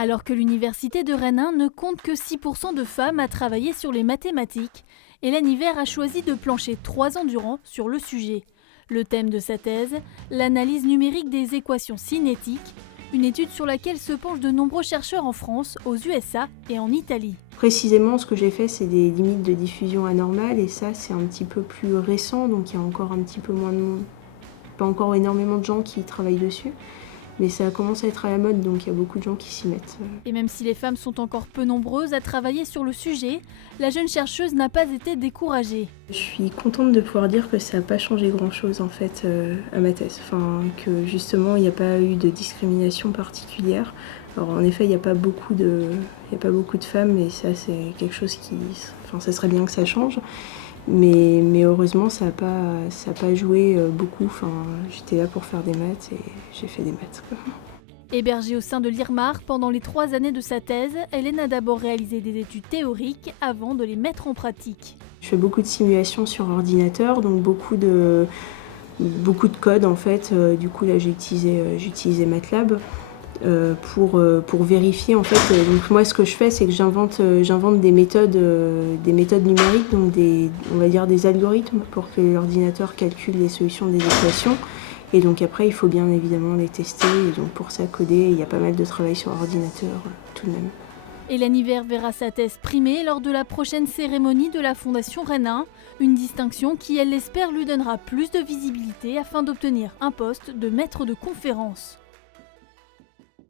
Alors que l'université de Rennes 1 ne compte que 6% de femmes à travailler sur les mathématiques, Hélène Hiver a choisi de plancher 3 ans durant sur le sujet. Le thème de sa thèse, l'analyse numérique des équations cinétiques, une étude sur laquelle se penchent de nombreux chercheurs en France, aux USA et en Italie. Précisément, ce que j'ai fait, c'est des limites de diffusion anormales, et ça, c'est un petit peu plus récent, donc il y a encore un petit peu moins de monde, pas encore énormément de gens qui travaillent dessus, mais ça commence à être à la mode, donc il y a beaucoup de gens qui s'y mettent. Et même si les femmes sont encore peu nombreuses à travailler sur le sujet, la jeune chercheuse n'a pas été découragée. Je suis contente de pouvoir dire que ça n'a pas changé grand-chose en fait à ma thèse, que justement il n'y a pas eu de discrimination particulière. Alors en effet, il n'y a pas beaucoup de femmes, et ça c'est quelque chose ça serait bien que ça change. Mais heureusement, ça n'a pas joué beaucoup. J'étais là pour faire des maths et j'ai fait des maths. Hébergée au sein de l'IRMAR pendant les 3 années de sa thèse, Hélène a d'abord réalisé des études théoriques avant de les mettre en pratique. Je fais beaucoup de simulations sur ordinateur, donc beaucoup de code en fait. Du coup là, j'ai utilisé MATLAB. Pour vérifier en fait. Donc moi ce que je fais, c'est que j'invente des méthodes numériques, donc on va dire des algorithmes pour que l'ordinateur calcule les solutions des équations, et donc après il faut bien évidemment les tester, et donc pour ça coder, il y a pas mal de travail sur ordinateur tout de même. Hélène Hiver verra sa thèse primée lors de la prochaine cérémonie de la Fondation Rennes 1, une distinction qui, elle l'espère, lui donnera plus de visibilité afin d'obtenir un poste de maître de conférence.